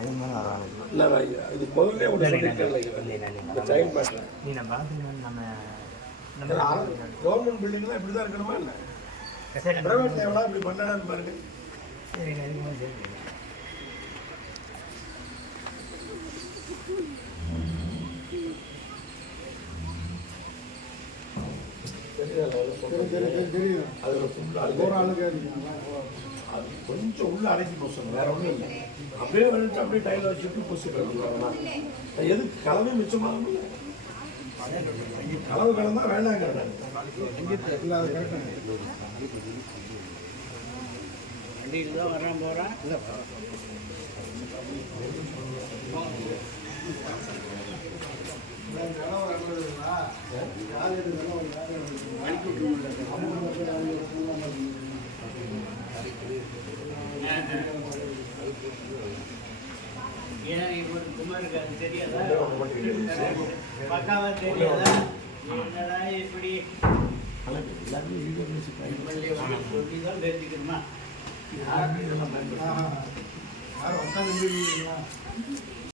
இல்லை இது முதல்ல நீ நம்ம நம்ம நம்ம கவர்மெண்ட் பில்டிங்லாம் இப்படி தான் இருக்கணுமா இல்லை எவ்வளோ இப்படி பண்ணான்னு பாருங்க. சரி அதிகமாக சரி அதில் ஃபுல்லாக அது கொஞ்சம் உள்ள அடைச்சி பூசணும் வேற ஒன்றும் இல்லை. அப்படியே வந்துட்டு அப்படியே டைல வச்சுட்டு பூசிக்கலாம் எதுக்கு கலவை மிச்சமாகும் கலவு கலந்தா வேண்டாங்கிறேன் வண்டியில் தான் வரேன் போகிறேன் ஏன் இப்போ குமாருக்கு அது தெரியாதா? பக்காவா தெரியாதா? என்னடா இப்படி? எல்லாருமே வீடியோ மியூசிக் பள்ளி வாங்க சொல்லி தான் தெரிஞ்சுக்கணுமா? இதெல்லாம் பயன்படுத்தி